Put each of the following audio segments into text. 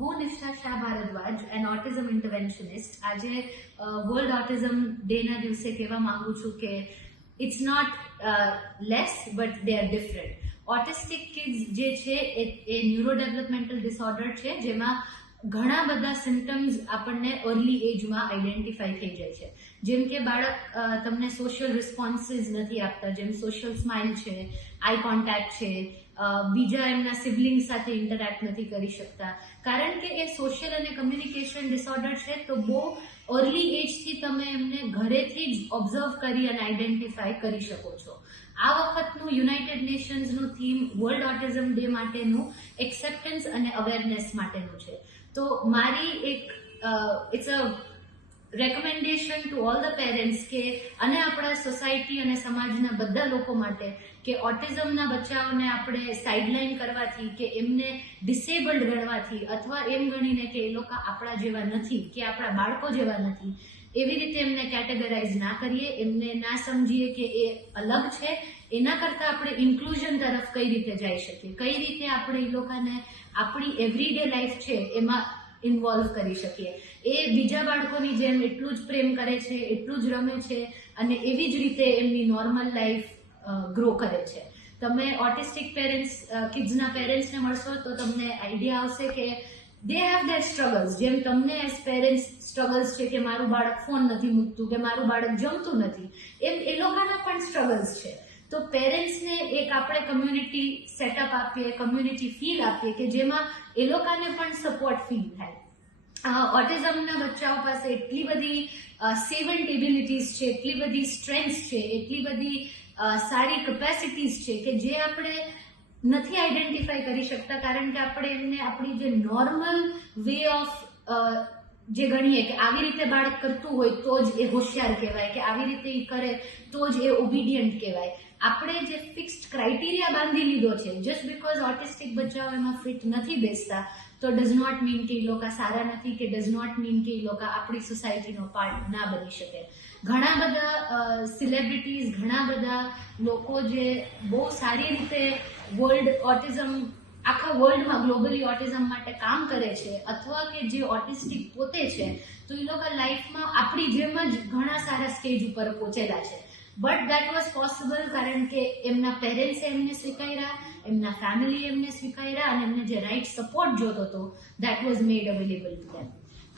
હું Nishtha Shah Bharadwaj an autism interventionist આજે world autism ડેના દિવસે કહેવા માંગુ છું કે it's not less but they are different autistic kids જે છે એ એ ન્યુરો ડેવલપમેન્ટલ ડિસઓર્ડર છે જેમાં ઘણા બધા સિમ્ટમ્સ આપણને અર્લી એજમાં આઈડેન્ટિફાઈ થઈ જાય છે જેમ કે બાળક તમને સોશિયલ રિસ્પોન્સીસ નથી આપતા, જેમ સોશિયલ સ્માઇલ છે આઈ કોન્ટેક્ટ છે બીજા એમના સિબલિંગ સાથે ઇન્ટરેક્ટ નથી કરી શકતા. કારણ કે એ સોશિયલ અને કમ્યુનિકેશન ડિસઓર્ડર છે, તો બહુ અર્લી એજથી તમે એમને ઘરેથી જ ઓબ્ઝર્વ કરી અને આઈડેન્ટિફાય કરી શકો છો. આ વખતનું યુનાઇટેડ નેશન્સનું થીમ વર્લ્ડ ઓટિઝમ ડે માટેનું એક્સેપ્ટન્સ અને અવેરનેસ માટેનું છે. તો મારી એક it's a recommendation to all the parents કે અને આપણા સોસાયટી અને સમાજના બધા લોકો માટે કે ઓટિઝમના બચ્ચાઓને આપણે સાઇડલાઇન કરવાથી કે એમને ડિસેબલ્ડ ગણવાથી અથવા એમ ગણીને કે એ લોકો આપણા જેવા નથી, કે આપણા બાળકો જેવા નથી, એવી રીતે એમને કેટેગરાઇઝ ના કરીએ, એમને ના સમજીએ કે એ અલગ છે, એના કરતાં આપણે ઇન્ક્લુઝન તરફ કઈ રીતે જઈ શકીએ? કઈ રીતે આપણે એ લોકોને આપણી એવરીડે લાઈફ છે એમાં ઇન્વોલ્વ કરી શકીએ. એ બીજા બાળકોની જેમ એટલું જ પ્રેમ કરે છે, એટલું જ રમે છે અને એવી જ રીતે એમની નોર્મલ લાઈફ ગ્રો કરે છે. તમે ઓટિસ્ટિક પેરેન્ટ્સ કિડ્સના પેરેન્ટ્સને મળશો તો તમને આઈડિયા આવશે કે દે હેવ દેર સ્ટ્રગલ્સ જેમ તમને એઝ પેરેન્ટ્સ સ્ટ્રગલ્સ છે કે મારું બાળક ફોન નથી મૂકતું, કે મારું બાળક જમતું નથી, એમ એ લોકોના પણ સ્ટ્રગલ્સ છે. તો પેરેન્ટ્સને એક આપણે કમ્યુનિટી સેટઅપ આપીએ કમ્યુનિટી ફીલ આપીએ કે જેમાં એ લોકોને પણ સપોર્ટ ફીલ થાય. ઓટિઝમના બચ્ચાઓ પાસે એટલી બધી સેવન્ટ એબિલિટીઝ છે, એટલી બધી સ્ટ્રેન્થ છે, એટલી બધી સારી કેપેસિટીઝ છે કે જે આપણે નથી આઈડેન્ટિફાઈ કરી શકતા કારણ કે આપણે એમને આપણી જે નોર્મલ વે ઓફ જે ગણીએ કે આવી રીતે બાળક કરતું હોય તો જ એ હોશિયાર કહેવાય કે આવી રીતે એ કરે તો જ એ ઓબિડિયન્ટ કહેવાય. આપણે જે ફિક્સ્ડ ક્રાઇટેરિયા બાંધી લીધો છે જસ્ટ બીકોઝ ઓટિસ્ટિક બચ્ચાઓ એમાં ફિટ નથી બેસતા, તો ડઝ નોટ મીન કે એ લોકો સારા નથી કે ડઝ નોટ મીન કે એ લોકો આપણી સોસાયટીનો પાર્ટ ના બની શકે. ઘણા બધા સિલેબ્રિટીઝ ઘણા બધા લોકો જે બહુ સારી રીતે વર્લ્ડ ઓટિઝમ આખા વર્લ્ડમાં ગ્લોબલી ઓટિઝમ માટે કામ કરે છે, અથવા કે જે ઓટિસ્ટિક પોતે છે, તો એ લોકો લાઈફમાં આપણી જેમ જ ઘણા સારા સ્ટેજ ઉપર પહોંચેલા છે. બટ દેટ વોઝ પોસિબલ કારણ કે એમના પેરેન્ટ્સે એમને સ્વીકાર્યા, એમના ફેમિલી એમને સ્વીકાર્યા અને એમને જે રાઇટ સપોર્ટ જોતો હતો that was made available to them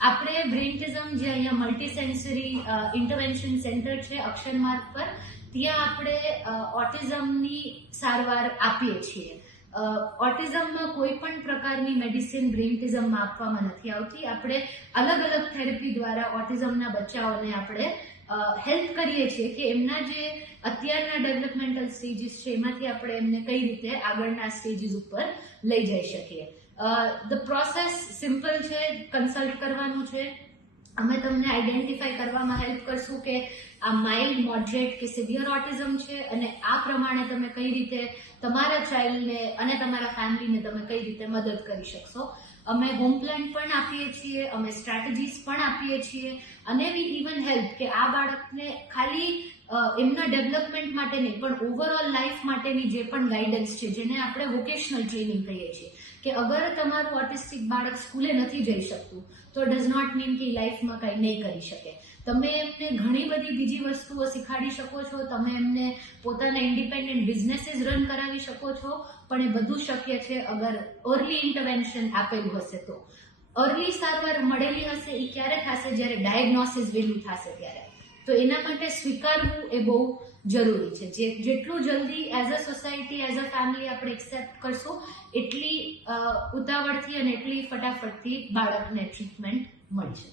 આપણે બ્રેઇન્ટિઝમ જે અહીંયા મલ્ટી સેન્સરી ઇન્ટરવેન્શન સેન્ટર છે, અક્ષર માર્ગ પર, ત્યાં આપણે ઓટિઝમની સારવાર આપીએ છીએ. ઓટિઝમમાં કોઈ પણ પ્રકારની મેડિસિન બ્રેઇન્ટિઝમમાં આપવામાં નથી આવતી. આપણે અલગ અલગ થેરપી દ્વારા ઓટિઝમના બચ્ચાઓને આપણે હેલ્પ કરીએ છીએ કે એમના જે અત્યારના ડેવલપમેન્ટલ સ્ટેજીસ છે, એમાંથી આપણે એમને કઈ રીતે આગળના સ્ટેજીસ ઉપર લઈ જઈ શકીએ. ધ પ્રોસેસ સિમ્પલ છે કન્સલ્ટ કરવાનું છે. અમે તમને આઈડેન્ટિફાઈ કરવામાં હેલ્પ કરશું કે આ માઇલ્ડ મોડરેટ કે સિવિયર ઓટિઝમ છે અને આ પ્રમાણે તમે કઈ રીતે તમારા ચાઇલ્ડને અને તમારા ફેમિલીને તમે કઈ રીતે મદદ કરી શકશો. અમે હોમ પ્લાન પણ આપીએ છીએ, અમે સ્ટ્રેટેજીસ પણ આપીએ છીએ અને વી ઇવન હેલ્પ કે આ બાળકને ખાલી એમના ડેવલપમેન્ટ માટે નહીં, પણ ઓવરઓલ લાઈફ માટેની જે પણ ગાઈડન્સ છે, જેને આપણે વોકેશનલ ટ્રેનિંગ કહીએ છીએ. કે અગર તમારું ઓટિસ્ટિક બાળક સ્કૂલે નથી જઈ શકતું, તો ડઝ નોટ મીન કે લાઈફમાં કંઈ નહીં કરી શકે. તમે એમને ઘણી બધી બીજી વસ્તુઓ શીખાડી શકો છો, તમે એમને પોતાના ઇન્ડિપેન્ડન્ટ બિઝનેસીસ રન કરાવી શકો છો, પણ એ બધું શક્ય છે અગર અર્લી ઇન્ટરવેન્શન આપેલું હશે તો. અર્લી સારવાર મળેલી હશે એ ક્યારે થશે? જ્યારે ડાયગ્નોસિસ વહેલું થશે ત્યારે. તો એના માટે સ્વીકારવું એ બહુ જરૂરી છે. જે જેટલું જલ્દી as a society as a family આપણે એક્સેપ્ટ કરશું, એટલી ઉતાવળથી અને એટલી ફટાફટથી બાળકને ટ્રીટમેન્ટ મળી શકશે.